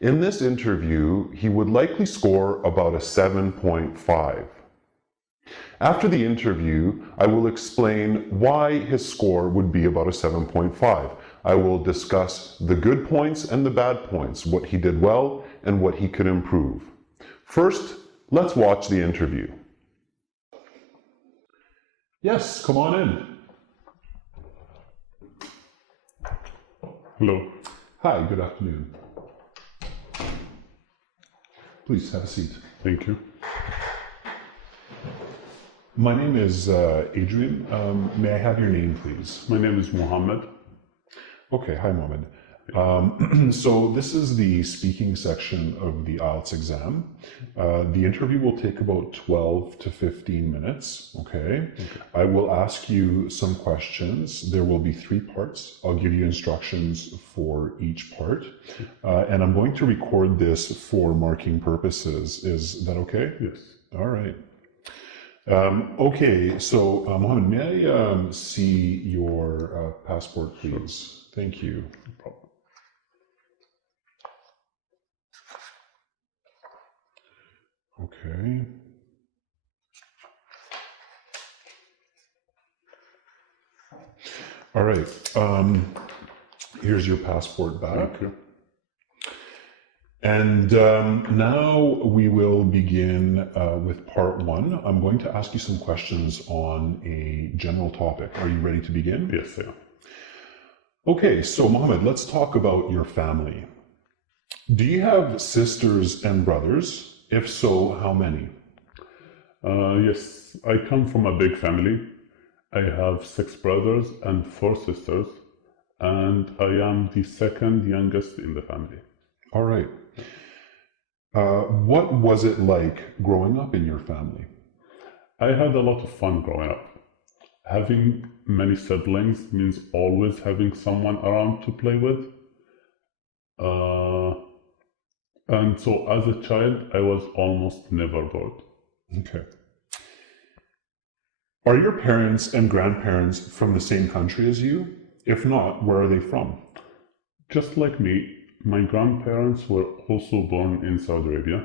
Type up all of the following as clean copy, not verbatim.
In this interview, he would likely score about a 7.5. After the interview, I will explain why his score would be about a 7.5. I will discuss the good points and the bad points, what he did well and what he could improve. First, let's watch the interview. Yes, come on in. Hello. Hi, good afternoon. Please have a seat. Thank you. My name is Adrian. May I have your name, please? My name is Mohammed. Okay, hi, Mohammed. So this is the speaking section of the IELTS exam. The interview will take about 12 to 15 minutes, okay? I will ask you some questions. There will be 3 parts. I'll give you instructions for each part. And I'm going to record this for marking purposes. Is that okay? Yes. All right. Okay, so Mohammed, may I see your passport, please? Sure. Thank you. No problem. Okay. All right. Here's your passport back. Thank you. And now we will begin with part 1. I'm going to ask you some questions on a general topic. Are you ready to begin? Yes, I am. Okay, so Mohammed, let's talk about your family. Do you have sisters and brothers? If so, how many? Yes, I come from a big family. I have 6 brothers and 4 sisters, and I am the second youngest in the family. All right. What was it like growing up in your family? I had a lot of fun growing up. Having many siblings means always having someone around to play with. And so as a child, I was almost never bored. Okay. Are your parents and grandparents from the same country as you? If not, where are they from? Just like me, my grandparents were also born in Saudi Arabia.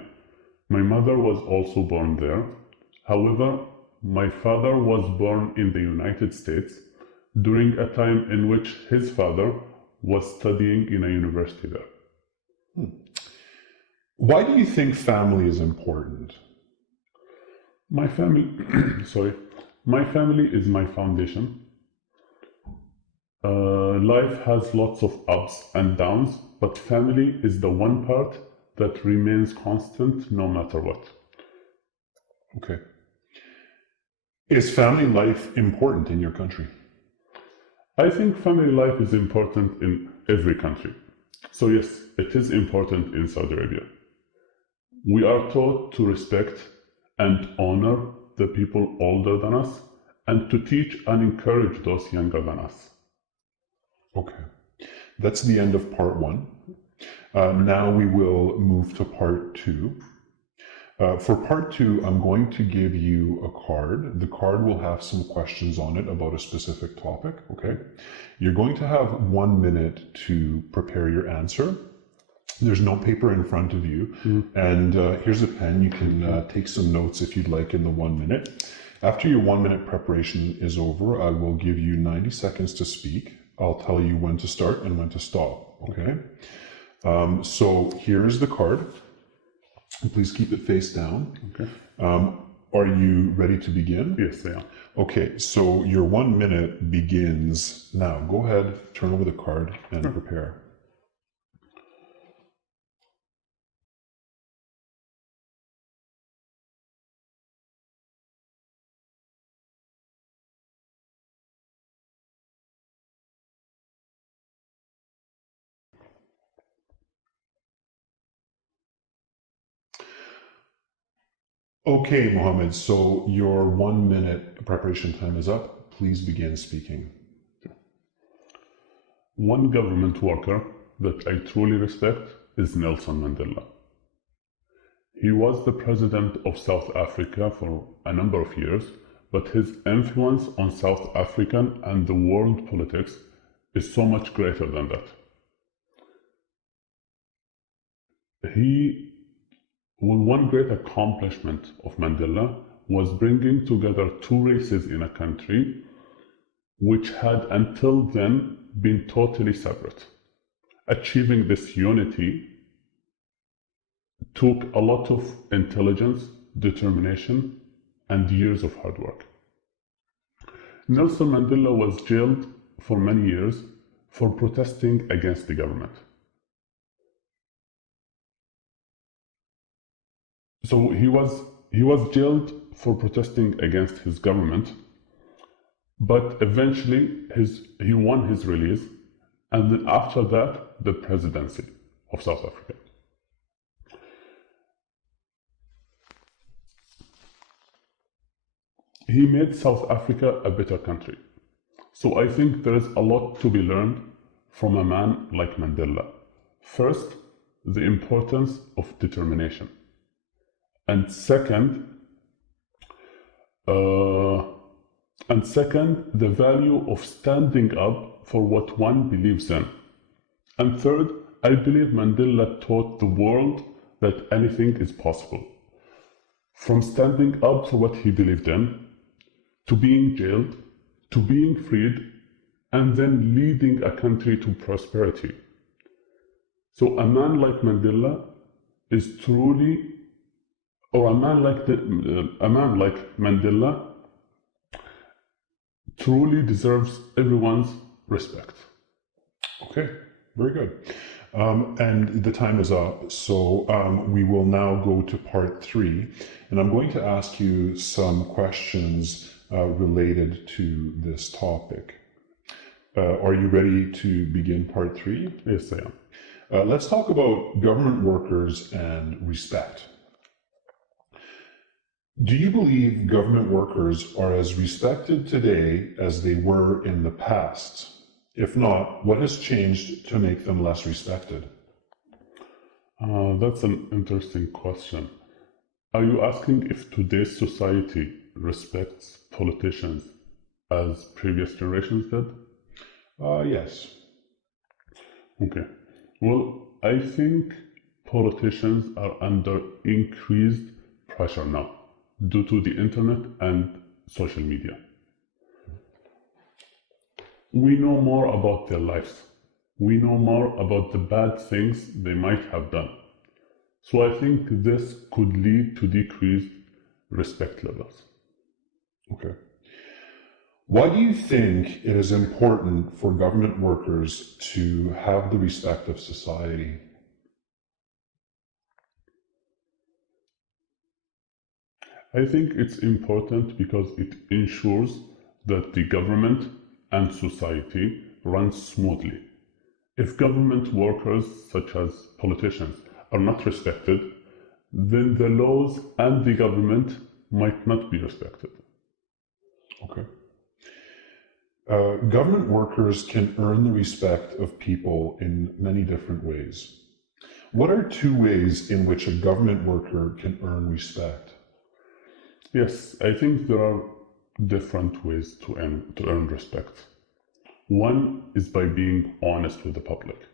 My mother was also born there. However, my father was born in the United States during a time in which his father was studying in a university there. Why do you think family is important? My family, my family is my foundation. Life has lots of ups and downs, but family is the one part that remains constant no matter what. Okay. Is family life important in your country? I think family life is important in every country. So yes, it is important in Saudi Arabia. We are taught to respect and honor the people older than us and to teach and encourage those younger than us. Okay. That's the end of part 1. Now we will move to part 2. For part 2, I'm going to give you a card. The card will have some questions on it about a specific topic, okay? You're going to have 1 minute to prepare your answer. There's no paper in front of you. And here's a pen. You can take some notes if you'd like in the 1 minute. After your 1 minute preparation is over, I will give you 90 seconds to speak. I'll tell you when to start and when to stop, okay? So here's the card. Please keep it face down. Okay. Are you ready to begin? Yes, I am. Okay, so your 1 minute begins now. Go ahead, turn over the card and prepare. Okay, Mohammed, so your 1 minute preparation time is up. Please begin speaking. One government worker that I truly respect is Nelson Mandela. He was the president of South Africa for a number of years, but his influence on South African and the world politics is so much greater than that. He, well, one great accomplishment of Mandela was bringing together two races in a country which had until then been totally separate. Achieving this unity took a lot of intelligence, determination, and years of hard work. Nelson Mandela was jailed for many years for protesting against the government. So he was jailed for protesting against his government, but eventually he won his release, and then after that, the presidency of South Africa. He made South Africa a better country. So I think there is a lot to be learned from a man like Mandela. First, the importance of determination. And second, the value of standing up for what one believes in. And third, I believe Mandela taught the world that anything is possible. From standing up for what he believed in, to being jailed, to being freed, and then leading a country to prosperity. So a man like Mandela is truly, or a man like Mandela truly deserves everyone's respect. Okay, very good. And the time is up, so we will now go to part 3, and I'm going to ask you some questions related to this topic. Are you ready to begin part 3? Yes, I am. Let's talk about government workers and respect. Do you believe government workers are as respected today as they were in the past? If not, what has changed to make them less respected? That's an interesting question. Are you asking if today's society respects politicians as previous generations did? Yes. Okay. Well, I think politicians are under increased pressure now due to the internet and social media. We know more about their lives. We know more about the bad things they might have done. So I think this could lead to decreased respect levels. Okay. Why do you think it is important for government workers to have the respect of society? I think it's important because it ensures that the government and society run smoothly. If government workers, such as politicians, are not respected, then the laws and the government might not be respected. Okay. Government workers can earn the respect of people in many different ways. What are 2 ways in which a government worker can earn respect? Yes, I think there are different ways to earn respect. One is by being honest with the public.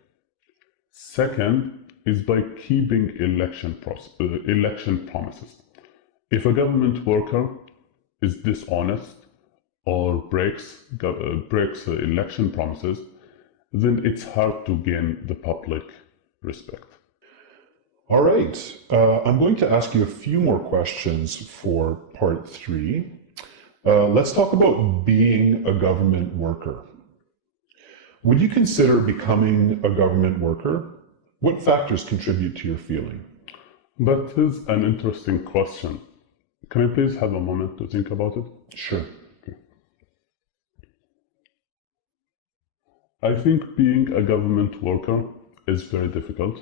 Second is by keeping election promises. If a government worker is dishonest or breaks election promises, then it's hard to gain the public respect. All right. I'm going to ask you a few more questions for part 3. Let's talk about being a government worker. Would you consider becoming a government worker? What factors contribute to your feeling? That is an interesting question. Can I please have a moment to think about it? Sure. Okay. I think being a government worker is very difficult.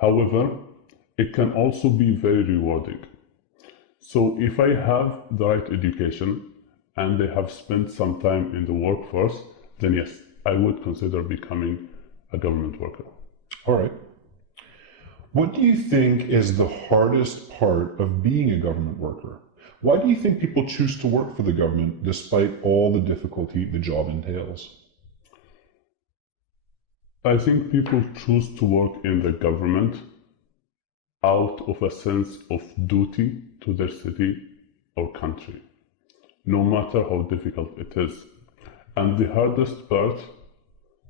However, it can also be very rewarding. So if I have the right education and I have spent some time in the workforce, then yes, I would consider becoming a government worker. All right. What do you think is the hardest part of being a government worker? Why do you think people choose to work for the government despite all the difficulty the job entails? I think people choose to work in the government out of a sense of duty to their city or country, no matter how difficult it is. And the hardest part,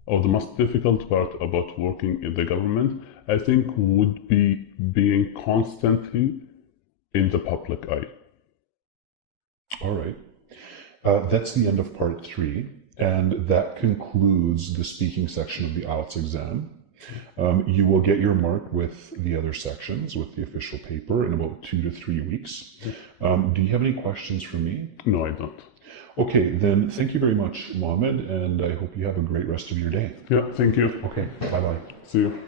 or the most difficult part about working in the government, I think would be being constantly in the public eye. All right. That's the end of part 3, and that concludes the speaking section of the IELTS exam. You will get your mark with the other sections, with the official paper, in about 2 to 3 weeks. Do you have any questions for me? No, I don't. Okay, then thank you very much, Mohammed, and I hope you have a great rest of your day. Yeah, thank you. Okay, bye-bye. See you.